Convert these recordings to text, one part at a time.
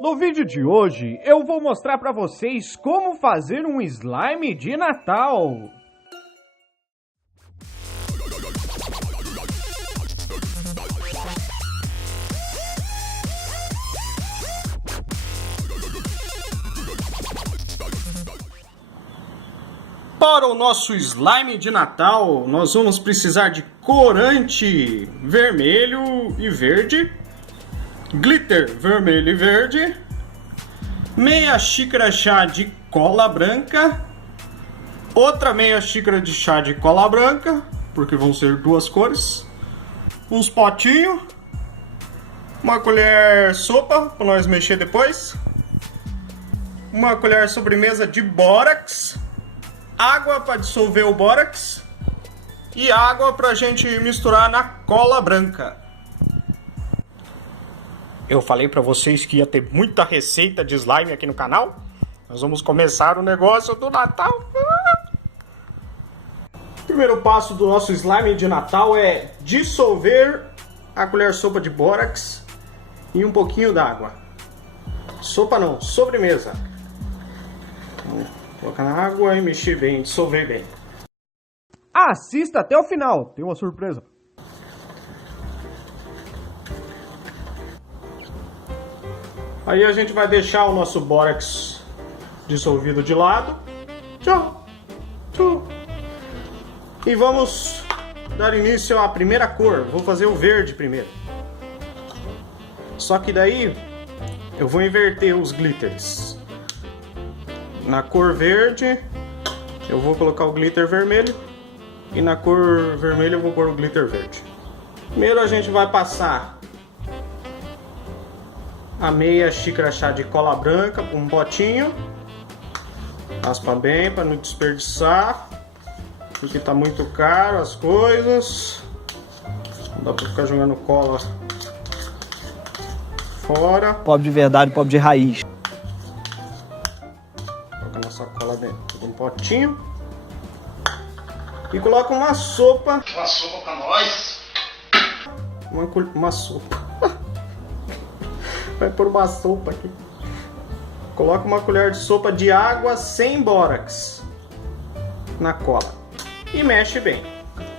No vídeo de hoje, eu vou mostrar para vocês como fazer um slime de Natal. Para o nosso slime de Natal, nós vamos precisar de corante vermelho e verde, glitter vermelho e verde, meia xícara chá de cola branca, outra meia xícara de chá de cola branca, porque vão ser duas cores, uns potinhos, uma colher sopa para nós mexer depois, uma colher sobremesa de bórax, água para dissolver o bórax e água para a gente misturar na cola branca. Eu falei para vocês que ia ter muita receita de slime aqui no canal. Nós vamos começar o negócio do Natal. O primeiro passo do nosso slime de Natal é dissolver a colher sopa de bórax em um pouquinho d'água. Sopa não, sobremesa. Colocar na água e mexer bem, dissolver bem. Assista até o final, tem uma surpresa. Aí a gente vai deixar o nosso bórax dissolvido de lado. Tchau, tchau. E vamos dar início à primeira cor. Vou fazer o verde primeiro. Só que daí eu vou inverter os glitters. Na cor verde eu vou colocar o glitter vermelho e na cor vermelha eu vou pôr o glitter verde. Primeiro a gente vai passar a meia xícara chá de cola branca para um potinho. Raspa bem para não desperdiçar, porque tá muito caro as coisas. Não dá para ficar jogando cola fora. Pobre de verdade, pobre de raiz. Nossa cola dentro de um potinho e coloca uma sopa. Uma sopa pra nós. Uma sopa. Vai pôr uma sopa aqui. Coloca uma colher de sopa de água sem bórax na cola e mexe bem.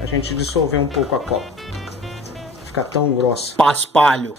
A gente dissolver um pouco a cola. Não fica tão grossa. Paspalho.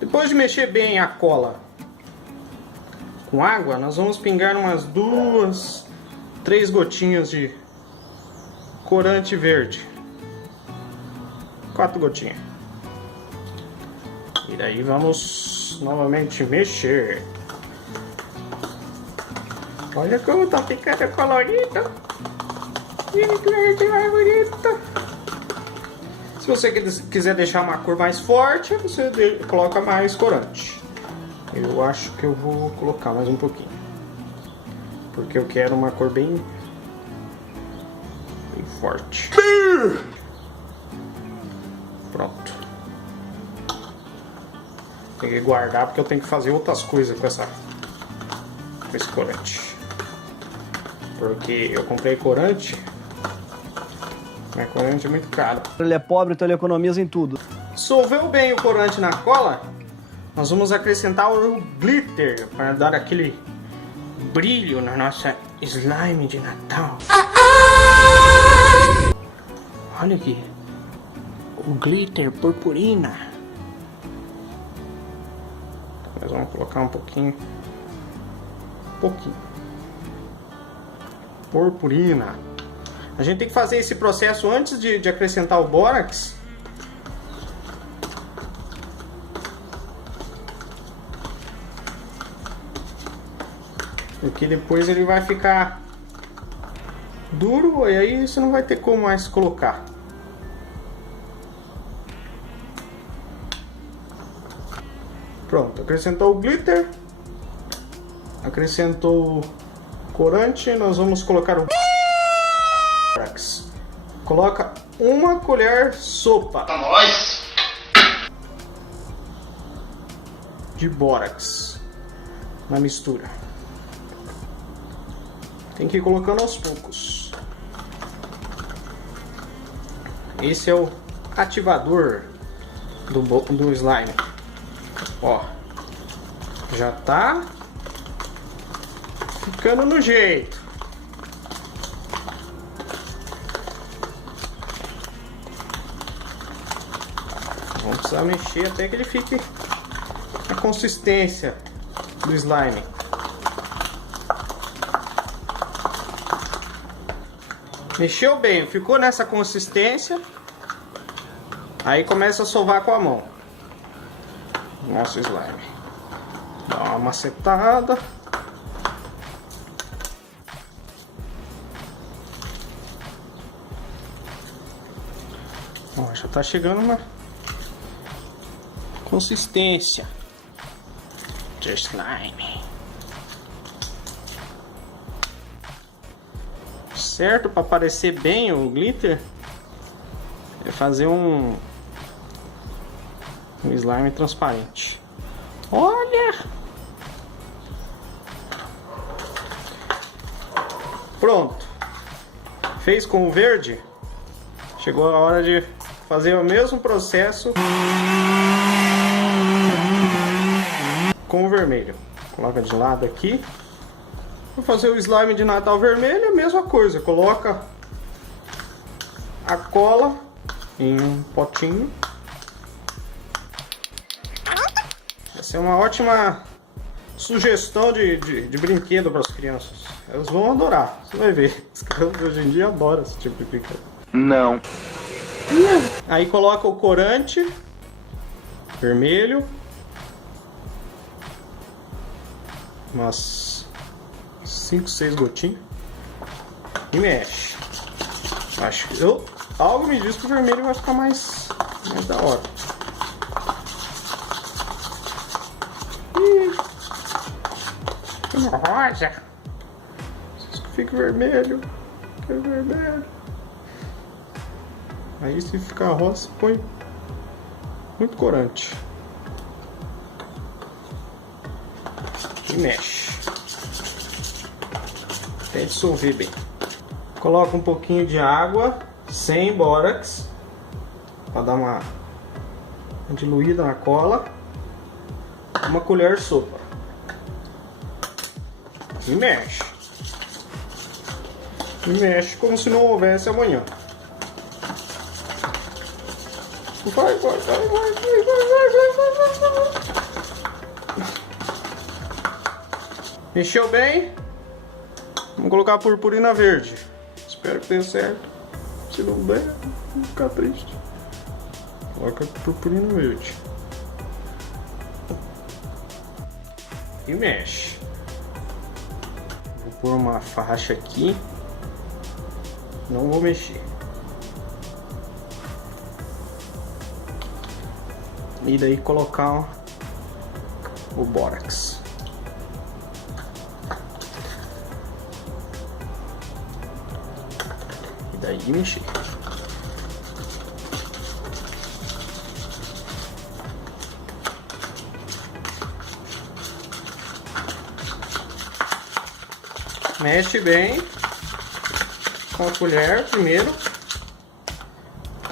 Depois de mexer bem a cola com água, nós vamos pingar umas 2, 3 gotinhas de corante verde. 4 gotinhas. E daí vamos novamente mexer. Olha como tá ficando colorido. Que verde mais bonito. Se você quiser deixar uma cor mais forte, você coloca mais corante. Eu acho que eu vou colocar mais um pouquinho, porque eu quero uma cor bem forte. Pronto. Tem que guardar porque eu tenho que fazer outras coisas com esse corante. Porque eu comprei corante. Mas corante é muito caro. Ele é pobre, então ele economiza em tudo. Dissolveu bem o corante na cola, nós vamos acrescentar o glitter para dar aquele brilho na nossa slime de Natal. Olha aqui, o glitter purpurina. Nós vamos colocar um pouquinho. Purpurina. A gente tem que fazer esse processo antes de acrescentar o bórax. Porque depois ele vai ficar duro e aí você não vai ter como mais colocar. Pronto, acrescentou o glitter. Acrescentou o corante. Nós vamos colocar o bórax. Coloca uma colher sopa Pra nós. de bórax na mistura. Tem que ir colocando aos poucos. Esse é o ativador do slime. Ó, já tá ficando no jeito. Vamos precisar mexer até que ele fique a consistência do slime. Mexeu bem, ficou nessa consistência. Aí começa a sovar com a mão. Nosso slime. Dá uma macetada. Ó, já tá chegando na consistência de slime. Certo, para aparecer bem o glitter, é fazer um slime transparente. Olha! Pronto. Fez com o verde. Chegou a hora de fazer o mesmo processo com o vermelho. Coloca de lado aqui. Vou fazer o slime de Natal vermelho, a mesma coisa. Coloca a cola em um potinho. Essa é uma ótima sugestão de brinquedo para as crianças. Elas vão adorar, você vai ver. As crianças hoje em dia adoram esse tipo de brinquedo. Não. Aí coloca o corante vermelho. Umas 5, 6 gotinhas. E mexe. Acho que algo me diz que o vermelho vai ficar mais da hora. Rosa. Preciso que fique vermelho. Quero vermelho. Aí se ficar rosa, põe muito corante. E mexe. Até dissolver bem. Coloca um pouquinho de água sem bórax para dar uma diluída na cola. Uma colher de sopa. E mexe. E mexe como se não houvesse amanhã. Vai. Mexeu bem? Vamos colocar a purpurina verde. Espero que dê certo. Se não der, vou ficar triste. Coloca a purpurina verde. E mexe. Vou pôr uma faixa aqui. Não vou mexer. E daí colocar o bórax. E daí mexer. Mexe bem com a colher primeiro.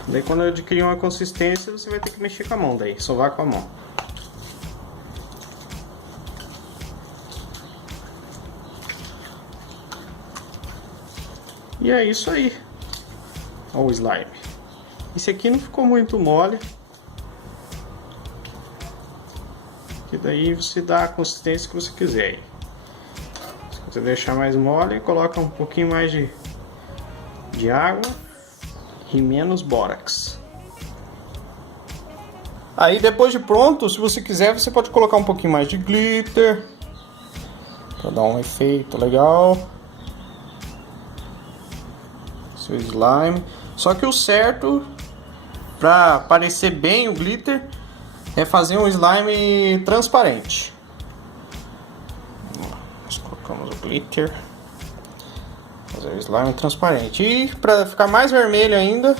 Daí quando adquirir uma consistência, você vai ter que mexer com a mão, daí sovar com a mão. E é isso aí. Olha o slime. Esse aqui não ficou muito mole. Que daí você dá a consistência que você quiser. Se você deixar mais mole, coloca um pouquinho mais de água e menos bórax. Aí depois de pronto, se você quiser, você pode colocar um pouquinho mais de glitter para dar um efeito legal. Seu slime. Só que o certo para parecer bem o glitter é fazer um slime transparente. Nós colocamos o glitter. Fazer o slime transparente. E para ficar mais vermelho ainda,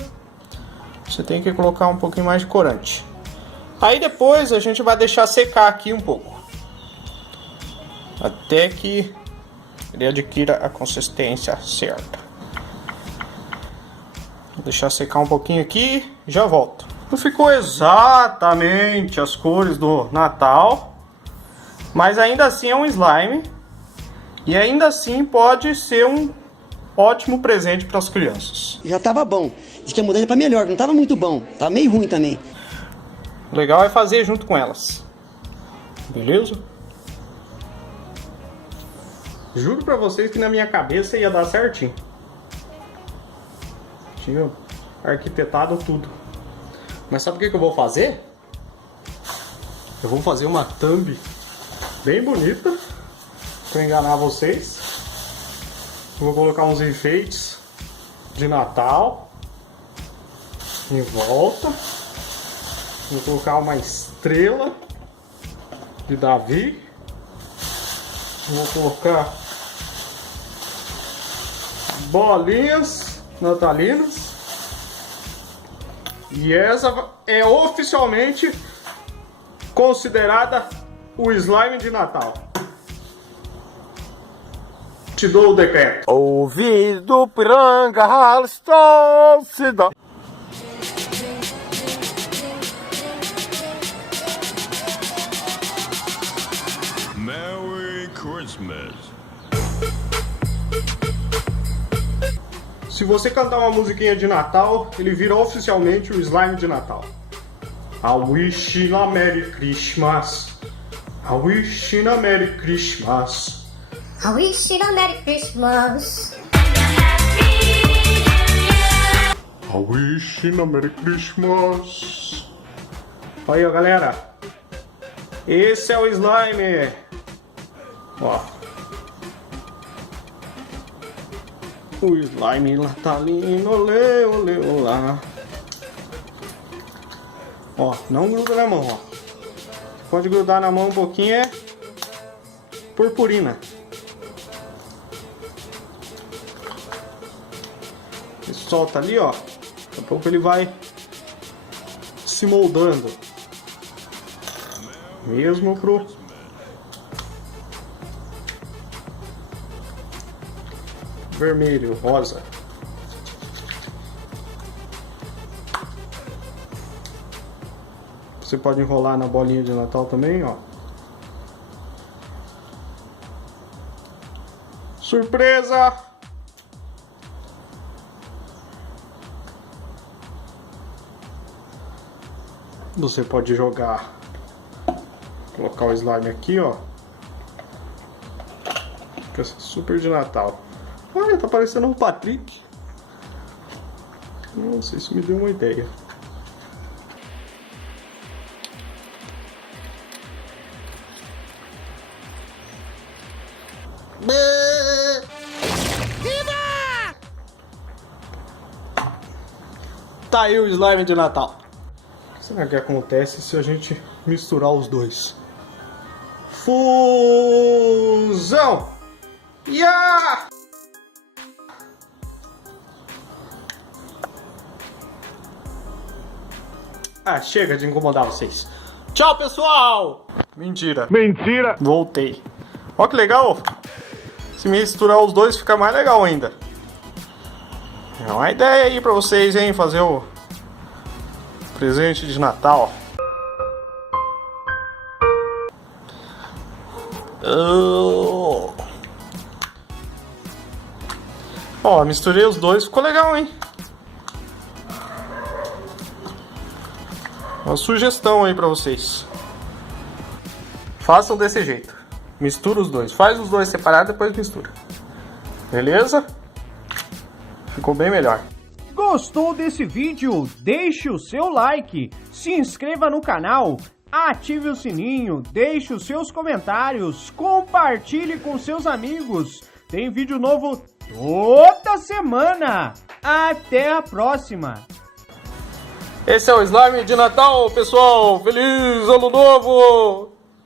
você tem que colocar um pouquinho mais de corante. Aí depois a gente vai deixar secar aqui um pouco, até que ele adquira a consistência certa. deixar secar um pouquinho aqui e já volto. Não ficou exatamente as cores do Natal, mas ainda assim é um slime e ainda assim pode ser um ótimo presente para as crianças. Já tava bom. Diz que a mudança é pra melhor, não tava muito bom. Tava meio ruim também. O legal é fazer junto com elas. Beleza? Juro pra vocês que na minha cabeça ia dar certinho. Tinha arquitetado tudo. Mas sabe o que eu vou fazer? Eu vou fazer uma thumb bem bonita pra enganar vocês. Vou colocar uns enfeites de Natal em volta. Vou colocar uma estrela de Davi. Vou colocar bolinhas natalinas. E essa é oficialmente considerada o slime de Natal. Te dou o decreto. Ouvido piranga, Halston, se dá. Merry Christmas. Se você cantar uma musiquinha de Natal, ele vira oficialmente o slime de Natal. I wish you a Merry Christmas. I wish you a Merry Christmas. I wish you a Merry Christmas. I wish you a Merry Christmas. Aí, ó, galera. Esse é o slime. Ó. O slime natalino, olê, olê, olá. Ó, não gruda na mão, ó. Pode grudar na mão um pouquinho, é purpurina. Ele solta ali, ó. Daqui a pouco ele vai se moldando. Mesmo pro vermelho, rosa. Você pode enrolar na bolinha de Natal também, ó. Surpresa! Você pode jogar, colocar o slime aqui, ó. Fica super de Natal. Olha, tá parecendo um Patrick. Nossa, isso me deu uma ideia. Tá aí o slime de Natal. O que será que acontece se a gente misturar os dois? Fusão! Yeah! Ah, chega de incomodar vocês. Tchau, pessoal! Mentira. Mentira! Voltei. Ó que legal. Se misturar os dois fica mais legal ainda. É uma ideia aí pra vocês, hein? Fazer o presente de Natal. Ó, misturei os dois, ficou legal, hein? Uma sugestão aí pra vocês. Façam desse jeito. Mistura os dois. Faz os dois separados, depois mistura. Beleza? Ficou bem melhor. Gostou desse vídeo? Deixe o seu like, se inscreva no canal, ative o sininho, deixe os seus comentários, compartilhe com seus amigos. Tem vídeo novo toda semana. Até a próxima. Esse é o slime de Natal, pessoal. Feliz Ano Novo!